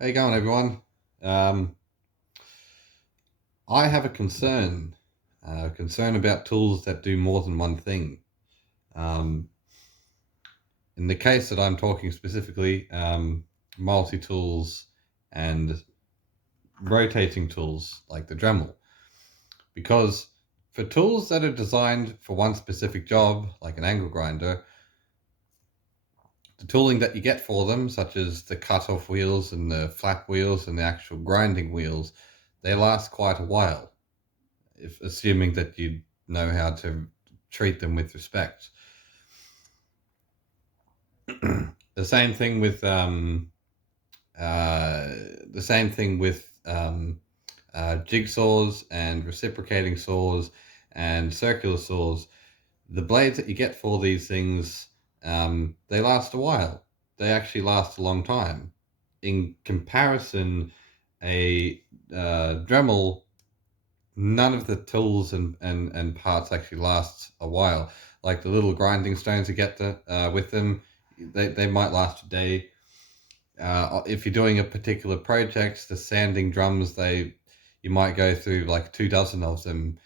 How you going, everyone? Um, I have a concern about tools that do more than one thing. Um, in the case that I'm talking specifically, multi-tools and rotating tools like the Dremel. Because for tools that are designed for one specific job, like an angle grinder, the tooling that you get for them, such as the cut-off wheels and the flap wheels and the actual grinding wheels, they last quite a while, if assuming that you know how to treat them with respect. the same thing with uh, the same thing with jigsaws and reciprocating saws and circular saws. The blades that you get for these things, they last a while. They actually last a long time. In comparison, a Dremel, none of the tools and parts actually lasts a while. Like the little grinding stones you get with them, they might last a day. If you're doing a particular project, the sanding drums, you might go through like 2 dozen of them,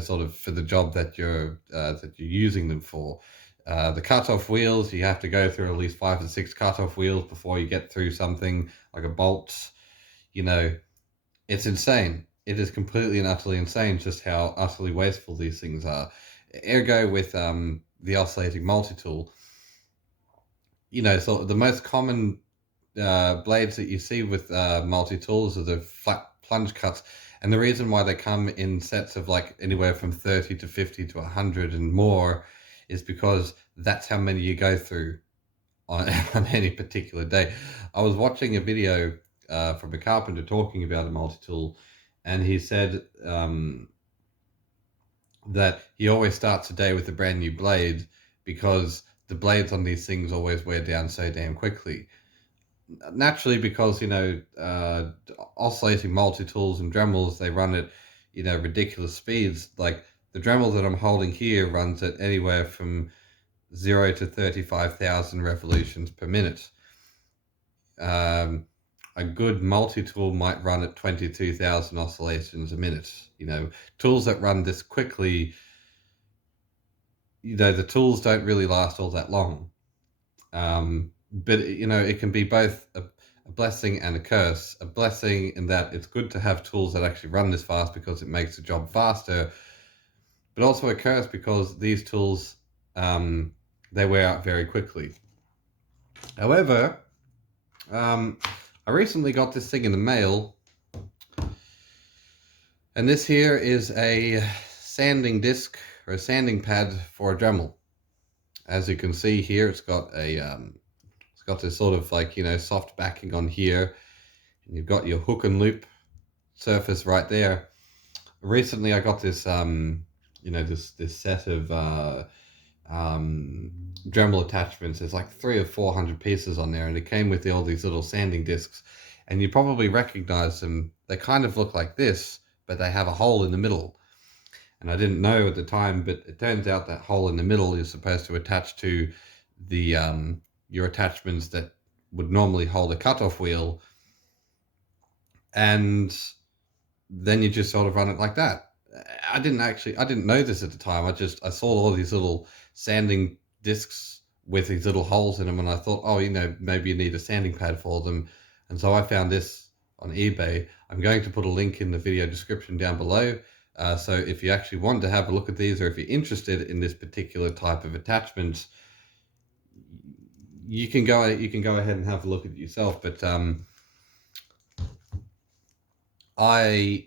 sort of for the job that you're using them for. The cut-off wheels, you have to go through at least 5 to 6 cut-off wheels before you get through something like a bolt. You know, it's insane. It is completely and utterly insane just how utterly wasteful these things are. Ergo, with the oscillating multi-tool, so the most common blades that you see with multi-tools are the flat plunge cuts. And the reason why they come in sets of like anywhere from 30 to 50 to 100 and more is because that's how many you go through on, on any particular day. I was watching a video from a carpenter talking about a multi-tool, and he said that he always starts a day with a brand new blade because the blades on these things always wear down so damn quickly. Naturally, because oscillating multi-tools and Dremels, they run at ridiculous speeds. Like the Dremel that I'm holding here runs at anywhere from 0 to 35,000 revolutions per minute. um, a good multi-tool might run at 22,000 oscillations a minute. Tools that run this quickly, the tools don't really last all that long. But it can be both a blessing and a curse. A blessing in that it's good to have tools that actually run this fast because it makes the job faster, but also a curse because these tools, they wear out very quickly. However, um, I recently got this thing in the mail, and this here is a sanding disc or a sanding pad for a Dremel. As you can see here, it's got this sort of like soft backing on here, and you've got your hook and loop surface right there. Recently, I got this this set of Dremel attachments. There's like 300 or 400 pieces on there, and it came with all these little sanding discs. And you probably recognize them. They kind of look like this, but they have a hole in the middle. And I didn't know at the time, but it turns out that hole in the middle is supposed to attach to the your attachments that would normally hold a cutoff wheel, and then you just sort of run it like that. I didn't know this at the time. I saw all these little sanding discs with these little holes in them, and I thought, oh, maybe you need a sanding pad for them. And so I found this on eBay. I'm going to put a link in the video description down below. So if you actually want to have a look at these, or if you're interested in this particular type of attachment, you can go ahead and have a look at it yourself. But I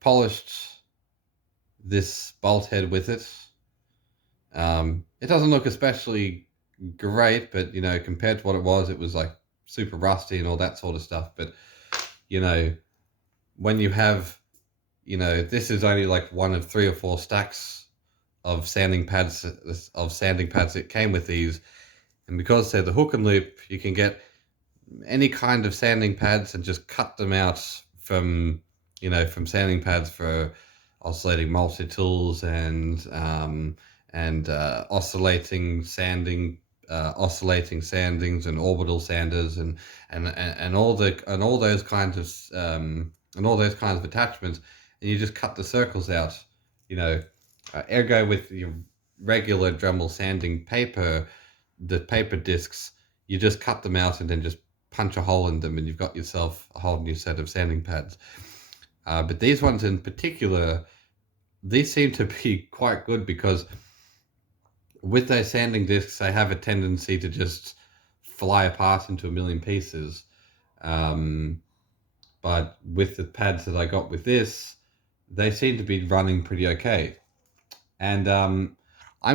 polished this bolt head with it. It doesn't look especially great, but compared to what it was like super rusty and all that sort of stuff. But when you have, this is only like one of 3 or 4 stacks of sanding pads that came with these, and because they're the hook and loop, you can get any kind of sanding pads and just cut them out from sanding pads for oscillating multi tools and oscillating sanding oscillating sandings and orbital sanders and all those kinds of attachments, and you just cut the circles out. You know, ergo with your regular Dremel sanding paper, the paper discs, you just cut them out and then just punch a hole in them, and you've got yourself a whole new set of sanding pads. But these ones in particular, these seem to be quite good because with those sanding discs, they have a tendency to just fly apart into a million pieces. But with the pads that I got with this, they seem to be running pretty okay. And I'm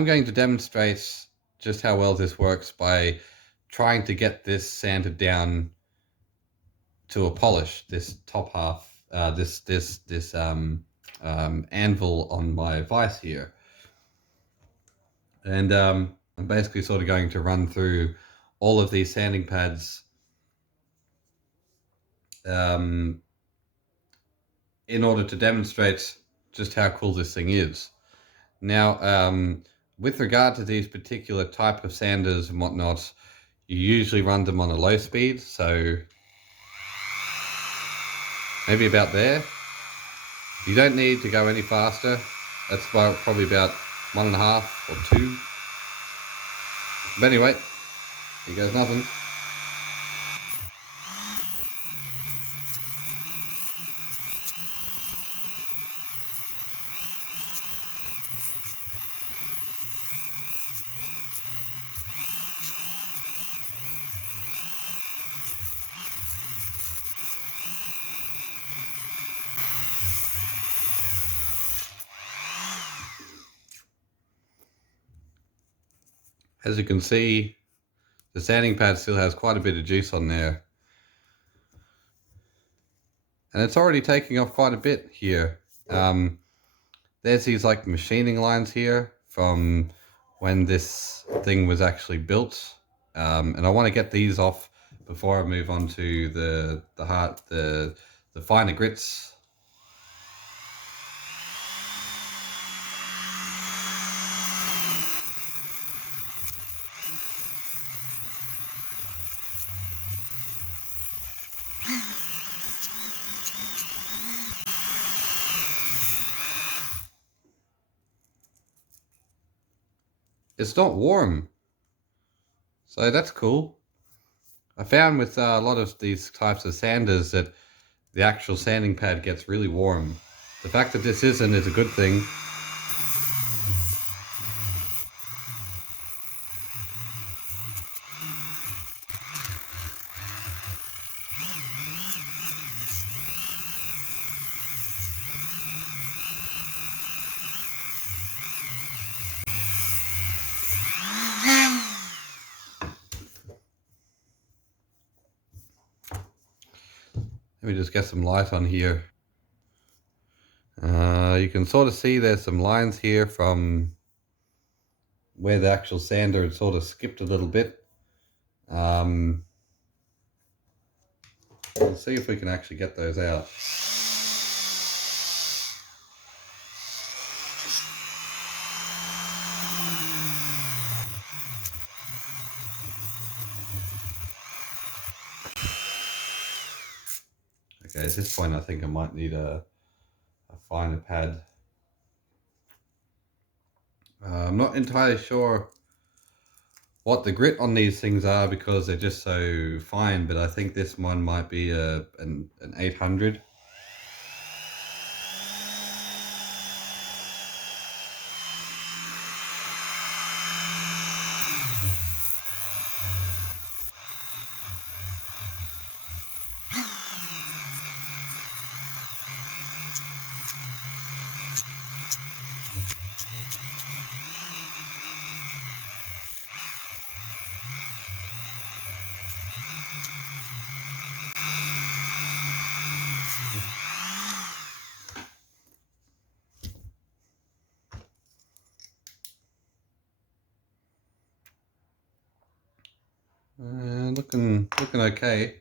going to demonstrate just how well this works by trying to get this sanded down to a polish, this top half, this anvil on my vise here. And I'm basically sort of going to run through all of these sanding pads in order to demonstrate just how cool this thing is. Now, with regard to these particular type of sanders and whatnot, you usually run them on a low speed, so maybe about there. You don't need to go any faster. That's probably about 1.5 or 2. But anyway, here goes nothing. As you can see, the sanding pad still has quite a bit of juice on there. And it's already taking off quite a bit here. There's these like machining lines here from when this thing was actually built. And I want to get these off before I move on to the finer grits. It's not warm, so that's cool. I found with a lot of these types of sanders that the actual sanding pad gets really warm. The fact that this isn't is a good thing. Let me just get some light on here. You can sort of see there's some lines here from where the actual sander had sort of skipped a little bit. Let's see if we can actually get those out. Okay, at this point I think I might need a finer pad. I'm not entirely sure what the grit on these things are because they're just so fine, but I think this one might be an 800. Looking okay.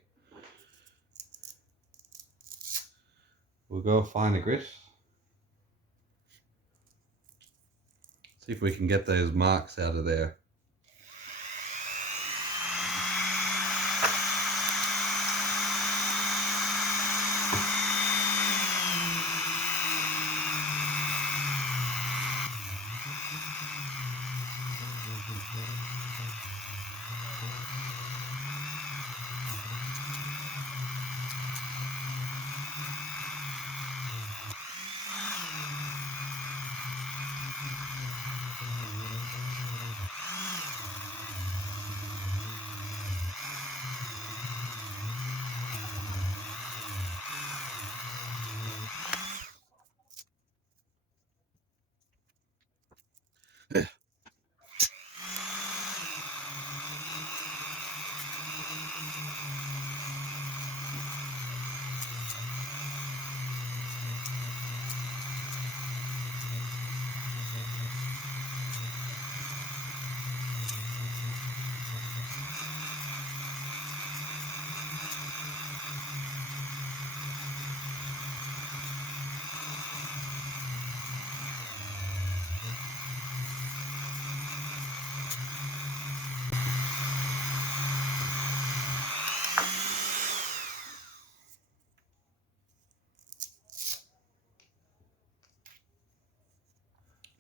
We'll go finer grit. See if we can get those marks out of there.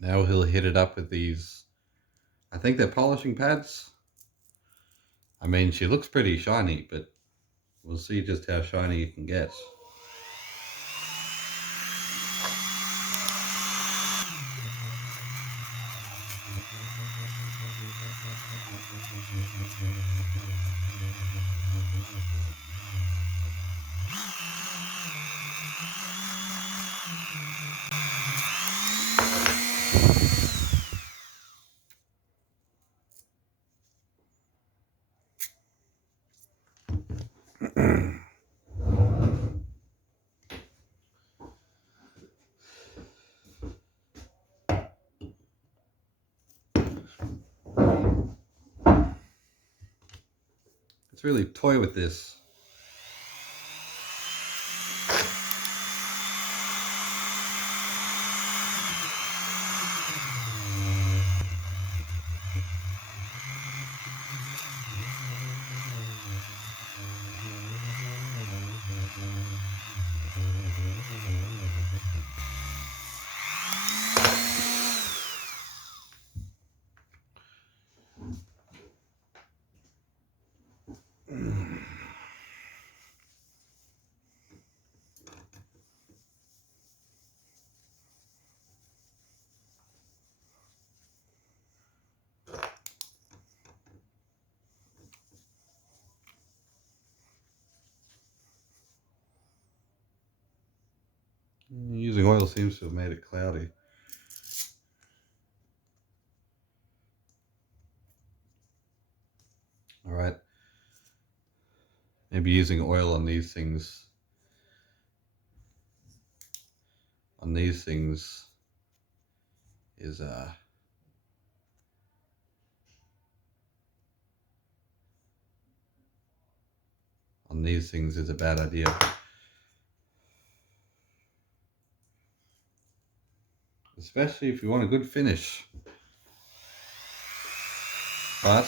Now he'll hit it up with these, I think they're polishing pads. I mean, she looks pretty shiny, but we'll see just how shiny it can get. Let's really toy with this. Using oil seems to have made it cloudy. All right. Maybe using oil on these things. Is a bad idea. Especially if you want a good finish. But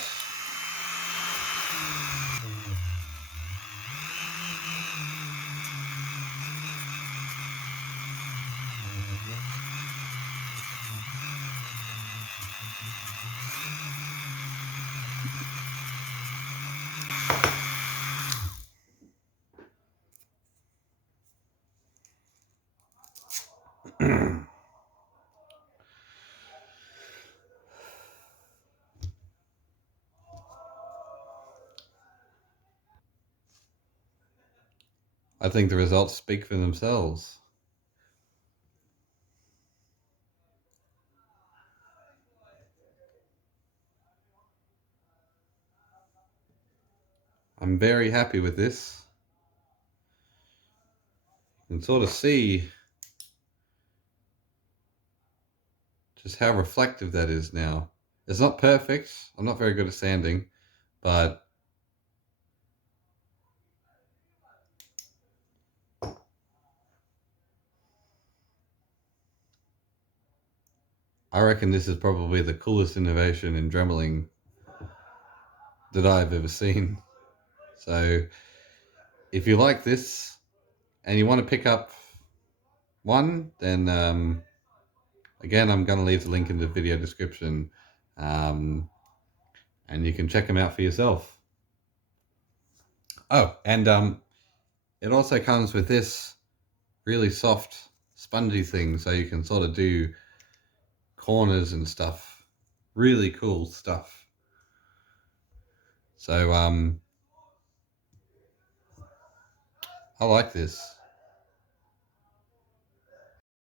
I think the results speak for themselves. I'm very happy with this. You can sort of see just how reflective that is now. It's not perfect. I'm not very good at sanding, but I reckon this is probably the coolest innovation in dremeling that I've ever seen. So if you like this and you want to pick up one, then again, I'm going to leave the link in the video description, and you can check them out for yourself. Oh, and it also comes with this really soft, spongy thing, so you can sort of do corners and stuff. Really cool stuff. So I like this.